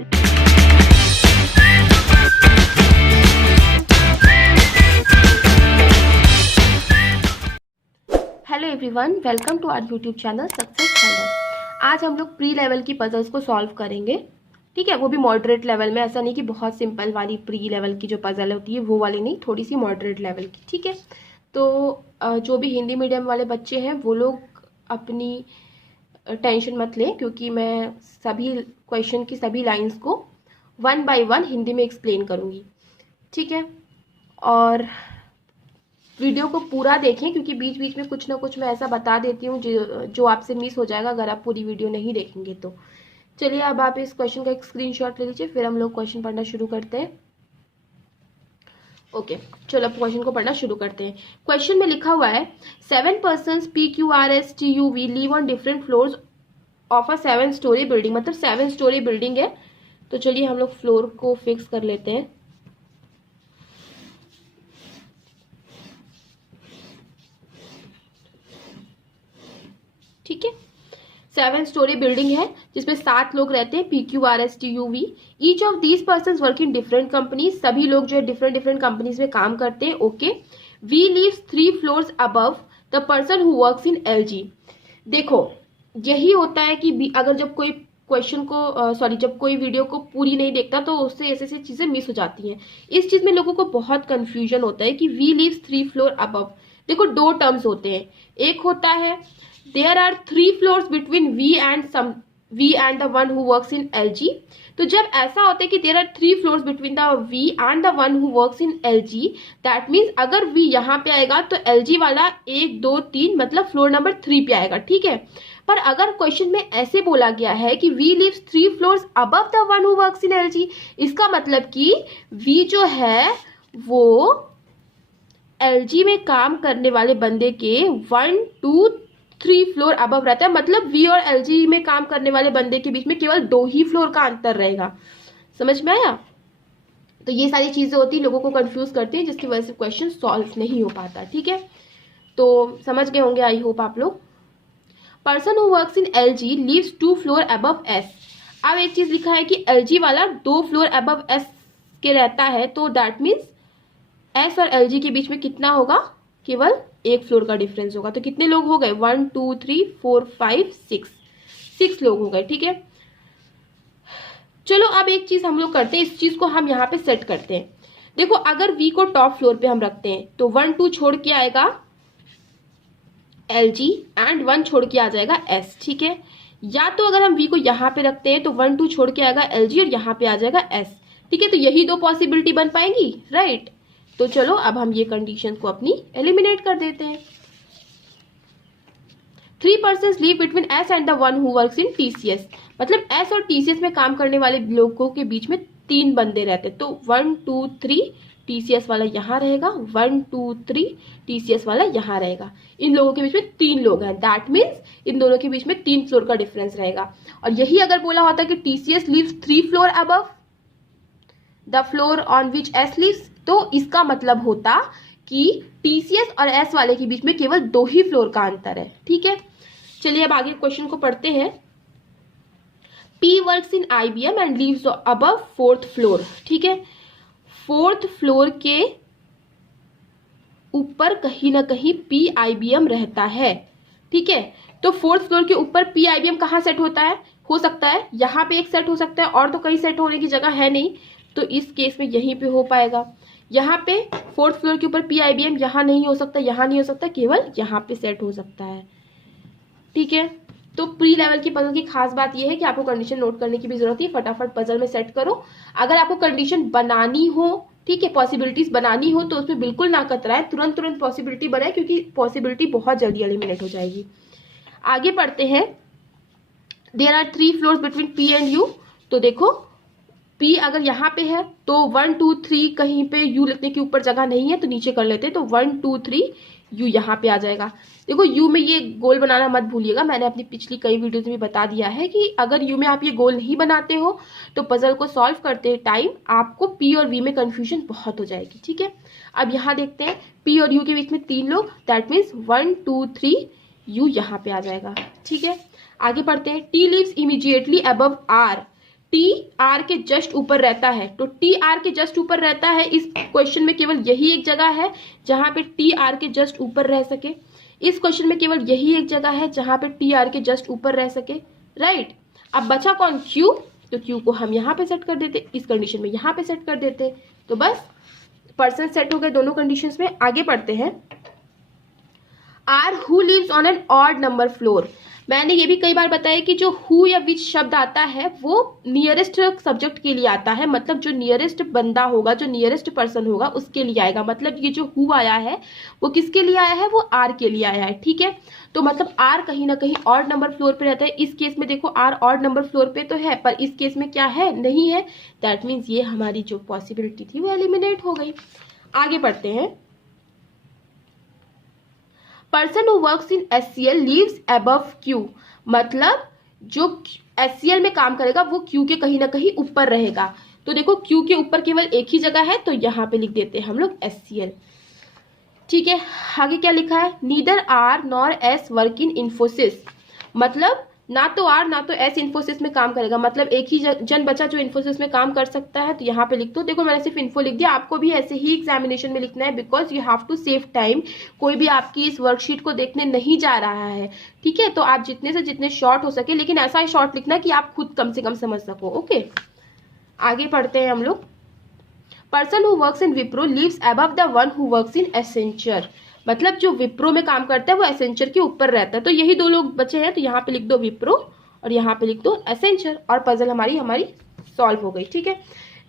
Hello everyone, welcome to our YouTube channel Success Finder. आज हम लोग प्री लेवल की पजल्स को सॉल्व करेंगे। ठीक है, वो भी मॉडरेट लेवल में, ऐसा नहीं कि बहुत सिंपल वाली प्री लेवल की जो पजल होती है वो वाली नहीं, थोड़ी सी मॉडरेट लेवल की। ठीक है, तो जो भी हिंदी मीडियम वाले बच्चे हैं वो लोग अपनी टेंशन मत लें, क्योंकि मैं सभी क्वेश्चन की सभी लाइंस को 1 बाय 1 हिंदी में एक्सप्लेन करूँगी। ठीक है, और वीडियो को पूरा देखें, क्योंकि बीच बीच में कुछ ना कुछ मैं ऐसा बता देती हूँ जो आपसे मिस हो जाएगा अगर आप पूरी वीडियो नहीं देखेंगे तो। चलिए, अब आप इस क्वेश्चन का एक स्क्रीनशॉट ले लीजिए, फिर हम लोग क्वेश्चन पढ़ना शुरू करते हैं। ओके, चलो अब क्वेश्चन को पढ़ना शुरू करते हैं। क्वेश्चन में लिखा हुआ है 7 persons PQRSTUV live on different floors of a 7 story building. मतलब 7 स्टोरी बिल्डिंग है। तो चलिए हम लोग फ्लोर को फिक्स कर लेते हैं। ठीक है, 7 स्टोरी बिल्डिंग है जिसमें 7 लोग रहते हैं, PQRSTUV। Each of these person work in different companies. सभी लोग जो है डिफरेंट डिफरेंट कंपनीज में काम करते हैं। Okay, we lives 3 floors above the person who works in LG। देखो, यही होता है कि अगर जब कोई क्वेश्चन को जब कोई वीडियो को पूरी नहीं देखता तो उससे ऐसे ऐसी चीजें मिस हो जाती हैं। इस चीज में लोगों को बहुत कंफ्यूजन होता है कि वी लिव्स 3 फ्लोर अबव। देखो, 2 टर्म्स होते हैं। एक होता है there are 3 floors between V and the one who works in LG। तो जब ऐसा होता है कि there are 3 floors between the V and the one who works in LG, that means अगर V यहाँ पे आएगा तो LG वाला 1 2 3 मतलब फ्लोर नंबर 3 पे आएगा। ठीक है, पर अगर क्वेश्चन में ऐसे बोला गया है कि V lives 3 floors above the one who works in LG, इसका मतलब कि V जो है वो LG में काम करने वाले बंदे के 1 2 3 फ्लोर अबव रहता है। मतलब वी और LG में काम करने वाले बंदे के बीच में केवल 2 ही फ्लोर का अंतर रहेगा। समझ में आया? तो ये सारी चीजें होती है, लोगों को कंफ्यूज करती है, जिसकी वजह से क्वेश्चन सॉल्व नहीं हो पाता। ठीक है, तो समझ गए होंगे आई होप आप लोग। Person who works in LG lives 2 floor above S। अब एक चीज लिखा है कि LG वाला 2 फ्लोर अबव S के रहता है, तो दैट मीन्स S और LG के बीच में कितना होगा? केवल 1 फ्लोर का डिफरेंस होगा। तो कितने लोग हो गए? 1 2 3 4 5 6 लोग हो गए। ठीक है, चलो अब एक चीज हम लोग करते हैं, इस चीज को हम यहाँ पे सेट करते हैं। देखो, अगर V को टॉप फ्लोर पे हम रखते हैं तो 1 2 छोड़ के आएगा LG एंड 1 छोड़ के आ जाएगा S। ठीक है, या तो अगर हम V को यहाँ पे रखते हैं तो 1 2 छोड़ के आएगा LG और यहाँ पे आ जाएगा S। ठीक है, तो यही 2 पॉसिबिलिटी बन पाएंगी, राइट? तो चलो अब हम ये कंडीशन को अपनी एलिमिनेट कर देते हैं। 3 persons live between S and the one who works in TCS। मतलब S और TCS में काम करने वाले लोगों के बीच में 3 बंदे रहते हैं। तो 1 2 3 TCS वाला यहाँ रहेगा, 1 2 3 TCS वाला यहाँ रहेगा। इन लोगों के बीच में 3 लोग हैं, दैट मीन्स इन दोनों के बीच में 3 फ्लोर का डिफरेंस रहेगा। और यही अगर बोला होता कि TCS lives 3 floor above the floor on which S lives, तो इसका मतलब होता कि TCS और S वाले के बीच में केवल 2 ही फ्लोर का अंतर है। ठीक है, चलिए अब आगे क्वेश्चन को पढ़ते हैं। P works in IBM and lives above 4th floor. ठीक है, 4th फ्लोर के ऊपर कहीं ना कहीं PIBM रहता है। ठीक है, तो 4th फ्लोर के ऊपर PIBM कहाँ सेट होता है? हो सकता है यहाँ पे एक सेट हो सकता है, और तो कहीं सेट होने की जगह है नहीं, तो इस केस में यहीं पे हो पाएगा। यहाँ पे 4th फ्लोर के ऊपर PIBM यहाँ नहीं हो सकता, यहाँ नहीं हो सकता, केवल यहाँ पे सेट हो सकता है। ठीक है, तो प्री लेवल की पजल की खास बात यह है कि आपको कंडीशन नोट करने की भी जरूरत है। फटाफट पजल में सेट करो। अगर आपको कंडीशन बनानी हो, ठीक है, पॉसिबिलिटीज बनानी हो, तो उसमें बिल्कुल ना कतराए, तुरंत तुरंत पॉसिबिलिटी बनाए, क्योंकि पॉसिबिलिटी बहुत जल्दी एलिमिनेट हो जाएगी। आगे पढ़ते हैं। There are 3 floors between P and U। तो देखो, P अगर यहाँ पे है तो 1 2 3 कहीं पे U लिखने के ऊपर जगह नहीं है, तो नीचे कर लेते हैं। तो 1 2 3 U यहाँ पे आ जाएगा। देखो, U में ये गोल बनाना मत भूलिएगा, मैंने अपनी पिछली कई वीडियोज में बता दिया है कि अगर U में आप ये गोल नहीं बनाते हो तो पजल को सॉल्व करते टाइम आपको P और V में कंफ्यूजन बहुत हो जाएगी। ठीक है, अब यहाँ देखते हैं, P और U के बीच में 3 लोग, दैट मीन्स 1 2 3 U यहाँ पे आ जाएगा। ठीक है, आगे पढ़ते हैं। T lives immediately above R। T R के जस्ट ऊपर रहता है, तो टी आर के जस्ट ऊपर रहता है। इस क्वेश्चन में केवल यही एक जगह है जहां पे टी आर के जस्ट ऊपर रह सके। इस क्वेश्चन में केवल यही एक जगह है जहां पे टी आर के जस्ट ऊपर रह सके, राइट। अब बचा कौन, क्यू, तो क्यू को हम यहाँ पे सेट कर देते, इस कंडीशन में यहाँ पे सेट कर देते, तो बस पर्सन सेट हो गए दोनों कंडीशंस में। आगे पढ़ते हैं। R who lives on an odd number floor. मैंने ये भी कई बार बताया कि जो हु या विच शब्द आता है वो नियरेस्ट सब्जेक्ट के लिए आता है, मतलब जो नियरेस्ट बंदा होगा, जो नियरेस्ट पर्सन होगा उसके लिए आएगा। मतलब ये जो हु आया है वो किसके लिए आया है, वो आर के लिए आया है, ठीक है। तो मतलब आर कहीं ना कहीं ऑड नंबर फ्लोर पे रहता है। इस केस में देखो आर ऑड नंबर फ्लोर पे तो है, पर इस केस में क्या है, नहीं है। दैट मीन्स ये हमारी जो पॉसिबिलिटी थी वो एलिमिनेट हो गई। आगे बढ़ते हैं। Person who works in HCL leaves above Q, मतलब जो एचसीएल में काम करेगा वो क्यू के कहीं ना कहीं ऊपर रहेगा। तो देखो क्यू के ऊपर केवल एक ही जगह है, तो यहां पे लिख देते हैं हम लोग एचसीएल, ठीक है। आगे क्या लिखा है, neither R nor S work in Infosys, मतलब ना तो आर ना तो एस इन्फोसिस में काम करेगा, मतलब एक ही जन बचा जो इन्फोसिस में काम कर सकता है। तो यहाँ पे लिख दो। देखो मैंने सिर्फ इन्फो लिख दिया, आपको भी ऐसे ही एग्जामिनेशन में लिखना है, because you have to save time. कोई भी आपकी इस वर्कशीट को देखने नहीं जा रहा है, ठीक है। तो आप जितने से जितने शॉर्ट हो सके, लेकिन ऐसा शॉर्ट लिखना कि आप खुद कम से कम समझ सको, ओके। आगे पढ़ते हैं हम लोग। Person who works in Wipro leaves above the one who works in Accenture, मतलब जो विप्रो में काम करता है वो एसेंचर के ऊपर रहता है। तो यही दो लोग बचे हैं, तो यहाँ पे लिख दो विप्रो और यहाँ पे लिख दो एसेंचर, और पजल हमारी सॉल्व हो गई, ठीक है।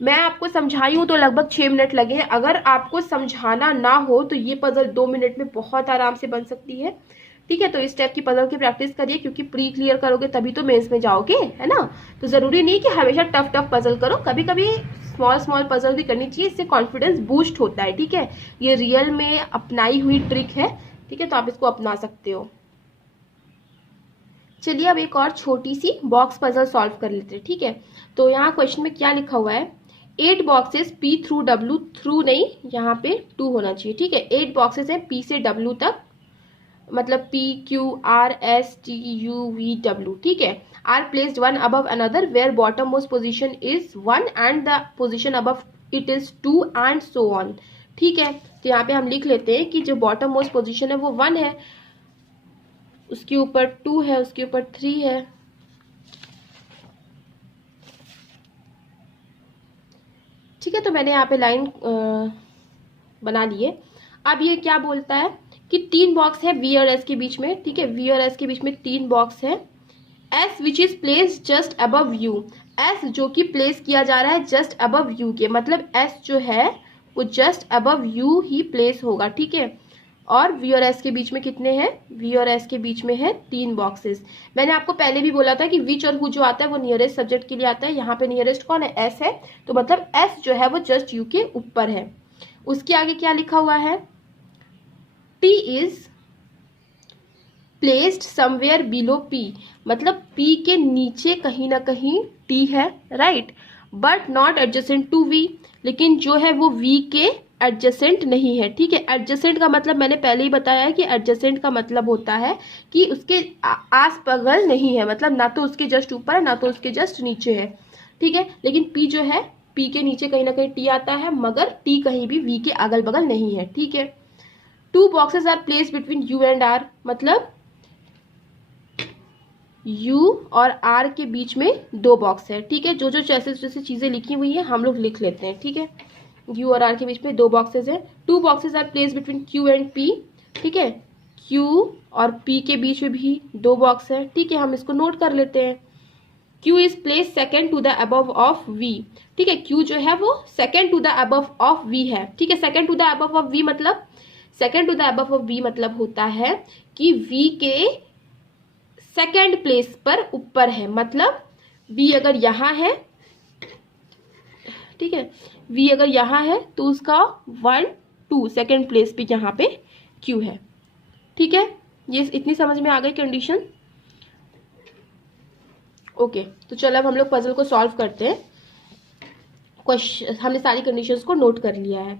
मैं आपको समझाई हूँ तो लगभग 6 मिनट लगे हैं। अगर आपको समझाना ना हो तो ये पजल 2 मिनट में बहुत आराम से बन सकती है, ठीक है। तो इस टाइप की पजल की प्रैक्टिस करिए, क्योंकि प्री क्लियर करोगे तभी तो मेंस में जाओगे, है ना। तो जरूरी नहीं कि हमेशा टफ टफ पजल करो, कभी कभी स्मॉल पजल भी करनी चाहिए, इससे कॉन्फिडेंस बूस्ट होता है, ठीक है। ये रियल में अपनाई हुई ट्रिक है, ठीक है, तो आप इसको अपना सकते हो। चलिए अब एक और छोटी सी बॉक्स पजल सॉल्व कर लेते हैं, ठीक है। तो यहाँ क्वेश्चन में क्या लिखा हुआ है, 8 boxes P through W, through नहीं यहाँ पे 2 होना चाहिए, ठीक है। 8 बॉक्सेस हैं P से W तक, मतलब P Q R S T U V W, ठीक है। Are placed one above another where bottom most position is 1 and the position above it is 2 and so on, ठीक है। तो यहाँ पे हम लिख लेते हैं कि जो बॉटम मोस्ट पोजिशन है वो 1 है, उसके ऊपर 2 है, उसके ऊपर 3 है, ठीक है। तो मैंने यहाँ पे लाइन बना लिए। अब ये क्या बोलता है कि 3 बॉक्स है वी और एस के बीच में, ठीक है। वी और एस के बीच में 3 बॉक्स है। S which is place just above you, S जो कि प्लेस किया जा रहा है जस्ट अबव यू के, मतलब एस जो है वो just above you he place होगा, ठीक है। और वी और एस के बीच में कितने हैं, वी और एस के बीच में है 3 बॉक्सेस। मैंने आपको पहले भी बोला था कि विच और हु जो आता है वो नियरेस्ट सब्जेक्ट के लिए आता है। यहाँ पे नियरेस्ट कौन है, एस है, तो मतलब एस जो है वो जस्ट यू के ऊपर है। उसके आगे क्या लिखा हुआ है, T is placed somewhere below P, मतलब पी के नीचे कहीं ना कहीं टी है, right, but not adjacent to V, लेकिन जो है वो वी के एडजेसेंट नहीं है, ठीक है। एडजेसेंट का मतलब मैंने पहले ही बताया है कि एडजेसेंट का मतलब होता है कि उसके आस बगल नहीं है, मतलब ना तो उसके जस्ट ऊपर है ना तो उसके जस्ट नीचे है, ठीक है। लेकिन पी जो है, पी के नीचे कहीं ना कहीं टी आता है, मगर टी कहीं भी वी के अगल बगल नहीं है, ठीक है। 2 boxes are place between U and R, मतलब यू और आर के बीच में 2 बॉक्स है, ठीक है। जो जैसे चीजें लिखी हुई है हम लोग लिख लेते हैं, ठीक है। यू और आर के बीच में 2 बॉक्सेस है। 2 boxes are place between Q and P, ठीक है। क्यू और पी के बीच में भी 2 बॉक्स है, ठीक है। हम इसको नोट कर लेते हैं। Q is place second to the above of V, ठीक है। क्यू जो है वो second to the above of V है, ठीक है। Second to the above of V मतलब, second to the above of V मतलब होता है कि वी के सेकेंड प्लेस पर ऊपर है, मतलब वी अगर यहाँ है, ठीक है, वी अगर यहाँ है तो उसका 1 2 सेकेंड प्लेस पे यहाँ पे क्यू है, ठीक है। ये इतनी समझ में आ गई कंडीशन, ओके। तो चलो अब हम लोग पजल को सॉल्व करते हैं। क्वेश्चन हमने सारी कंडीशंस को नोट कर लिया है।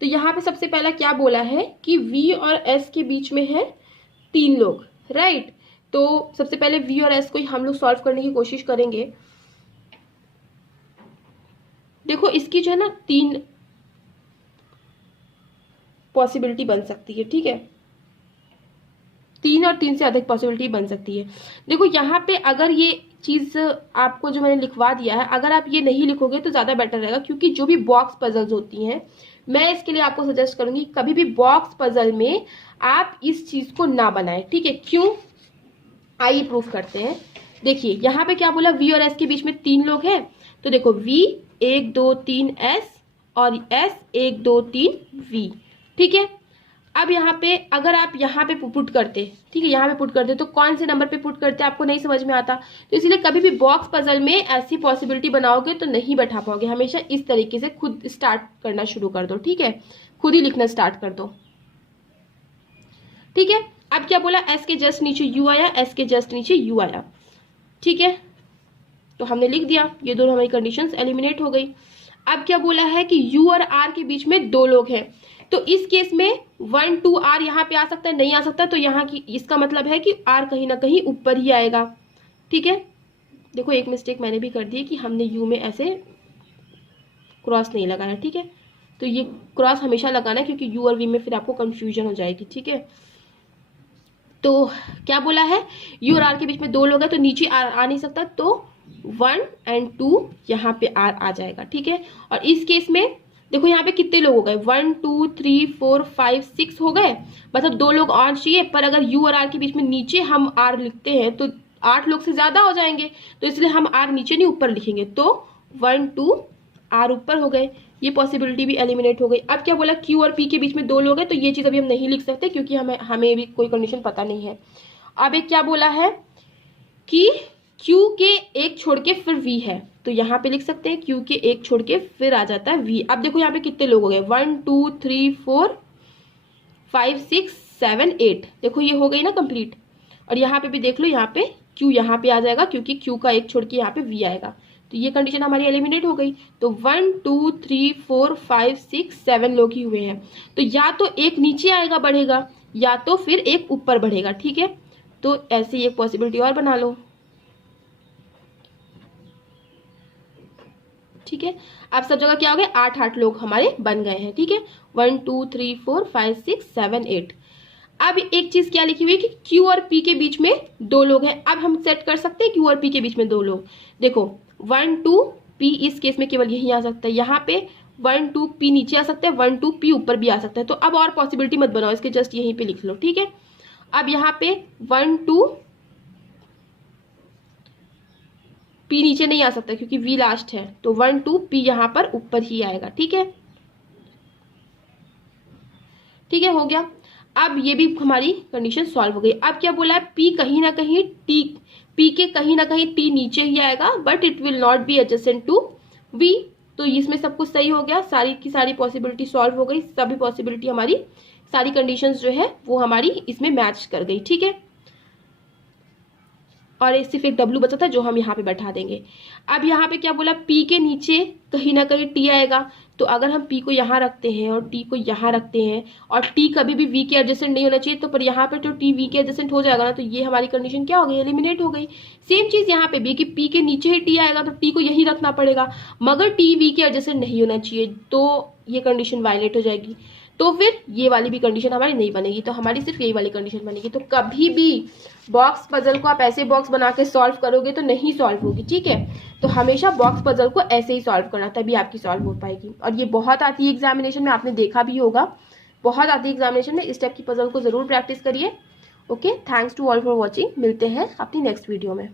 तो यहाँ पे सबसे पहला क्या बोला है कि वी और एस के बीच में है 3 लोग, राइट। तो सबसे पहले वी और एस को हम लोग सॉल्व करने की कोशिश करेंगे। देखो इसकी जो है ना 3 पॉसिबिलिटी बन सकती है, ठीक है, 3 और 3 से अधिक पॉसिबिलिटी बन सकती है। देखो यहाँ पे अगर ये चीज आपको जो मैंने लिखवा दिया है, अगर आप ये नहीं लिखोगे तो ज्यादा बेटर रहेगा, क्योंकि जो भी बॉक्स पजल्स होती हैं, मैं इसके लिए आपको सजेस्ट करूंगी कभी भी बॉक्स पजल में आप इस चीज को ना बनाएं, ठीक है। क्यों, आइए प्रूफ करते हैं। देखिए यहाँ पे क्या बोला, वी और एस के बीच में 3 लोग हैं, तो देखो वी 1 2 3 एस और एस 1 2 3 वी, ठीक है। अब यहाँ पे अगर आप यहाँ पे पुट करते, ठीक है, यहाँ पे पुट करते तो कौन से नंबर पे पुट करते आपको नहीं समझ में आता, तो इसलिए कभी भी बॉक्स पजल में ऐसी पॉसिबिलिटी बनाओगे तो नहीं बैठा पाओगे। हमेशा इस तरीके से खुद स्टार्ट करना शुरू कर दो, ठीक है, खुद ही लिखना स्टार्ट कर दो, ठीक है। अब क्या बोला, एस के जस्ट नीचे यू आया, एस के जस्ट नीचे यू आया, ठीक है, तो हमने लिख दिया, ये दोनों हमारी कंडीशंस एलिमिनेट हो गई। अब क्या बोला है कि यू और आर के बीच में 2 लोग हैं, तो इस केस में 1 2 आर यहाँ पे आ सकता है, नहीं आ सकता, तो यहाँ की इसका मतलब है कि आर कहीं ना कहीं ऊपर ही आएगा, ठीक है। देखो एक मिस्टेक मैंने भी कर दी कि हमने यू में ऐसे क्रॉस नहीं लगाया, ठीक है, तो ये क्रॉस हमेशा लगाना है, क्योंकि यू और वी में फिर आपको कंफ्यूजन हो जाएगी, ठीक है। तो क्या बोला है, यू और आर के बीच में 2 लोग हैं, तो नीचे आर आ नहीं सकता, तो 1 और 2 यहाँ पे आर आ जाएगा, ठीक है। और इस केस में देखो यहाँ पे कितने लोग हो गए, 1 2 3 4 5 6 हो गए, मतलब 2 लोग और चाहिए, पर अगर यू और आर के बीच में नीचे हम आर लिखते हैं तो 8 लोग से ज्यादा हो जाएंगे, तो इसलिए हम आर नीचे नहीं ऊपर लिखेंगे, तो 1 2 आर ऊपर हो गए, ये पॉसिबिलिटी भी एलिमिनेट हो गई। अब क्या बोला, क्यू और पी के बीच में 2 लोग हैं, तो ये चीज अभी हम नहीं लिख सकते, क्योंकि हमें भी कोई कंडीशन पता नहीं है। अब एक क्या बोला है कि क्यू के एक छोड़ के फिर वी है, तो यहाँ पे लिख सकते हैं क्यू के एक छोड़ के फिर आ जाता है वी। अब देखो यहाँ पे कितने लोग हो गए, 1 2 3 4 5 6 7 8, देखो ये हो गई ना कंप्लीट। और यहाँ पे भी देख लो, यहाँ पे क्यू यहाँ पे आ जाएगा, क्योंकि क्यू का एक छोड़ के यहाँ पे वी आएगा, तो ये कंडीशन हमारी एलिमिनेट हो गई। तो 1 2 3 4 5 6 7 लोग ही हुए हैं, तो या तो एक नीचे आएगा बढ़ेगा, या तो फिर एक ऊपर बढ़ेगा, ठीक है। तो ऐसे ही एक पॉसिबिलिटी और बना लो, ठीक है। अब सब जगह क्या हो गया, 8 लोग हमारे बन गए हैं, ठीक है, 1 2 3 4 5 6 7 8। अब एक चीज क्या लिखी हुई है कि Q और P के बीच में 2 लोग हैं। अब हम सेट कर सकते हैं Q और P के बीच में 2 लोग, देखो 1 2 P इस केस में केवल यही आ सकता है, यहाँ पे 1 2 P नीचे आ सकता है, 1 2 P ऊपर भी आ सकता है, तो अब और पॉसिबिलिटी मत बनाओ, इसके जस्ट यहीं पे लिख लो, ठीक है। अब यहाँ पे 1 2 P नीचे नहीं आ सकता क्योंकि V लास्ट है, तो 1 2 P यहाँ पर ऊपर ही आएगा, ठीक है, ठीक है, हो गया। अब ये भी हमारी कंडीशन सॉल्व हो गई। अब क्या बोला है, P कहीं ना कहीं P के कहीं ना कहीं T नीचे ही आएगा, but it will not be adjacent to V, तो इसमें सब कुछ सही हो गया, सारी की सारी पॉसिबिलिटी सॉल्व हो गई, सभी पॉसिबिलिटी हमारी सारी कंडीशंस जो है वो हमारी इसमें मैच कर गई, ठीक है। और सिर्फ एक W बचा था जो हम यहाँ पे बैठा देंगे। अब यहाँ पे क्या बोला, P के नीचे कहीं ना कहीं T आएगा, तो अगर हम P को यहाँ रखते हैं और T को यहाँ रखते हैं, और T कभी भी V के एडजेसेंट नहीं होना चाहिए, तो पर यहाँ पे तो T V के एडजेसेंट हो जाएगा ना, तो ये हमारी कंडीशन क्या हो गई, एलिमिनेट हो गई। सेम चीज यहाँ पे भी कि P के नीचे ही T आएगा, तो T को यही रखना पड़ेगा, मगर T V के एडजेसेंट नहीं होना चाहिए, तो ये कंडीशन वायलेट हो जाएगी, तो फिर ये वाली भी कंडीशन हमारी नहीं बनेगी, तो हमारी सिर्फ यही वाली कंडीशन बनेगी। तो कभी भी बॉक्स पजल को आप ऐसे बॉक्स बना के सॉल्व करोगे तो नहीं सॉल्व होगी, ठीक है। तो हमेशा बॉक्स पजल को ऐसे ही सॉल्व करना, तभी आपकी सॉल्व हो पाएगी। और ये बहुत आती है एग्जामिनेशन में, आपने देखा भी होगा, बहुत आती है एग्जामिनेशन में, इस टाइप की पजल को जरूर प्रैक्टिस करिए। Okay, thanks to all for watching, मिलते हैं अपनी नेक्स्ट वीडियो में।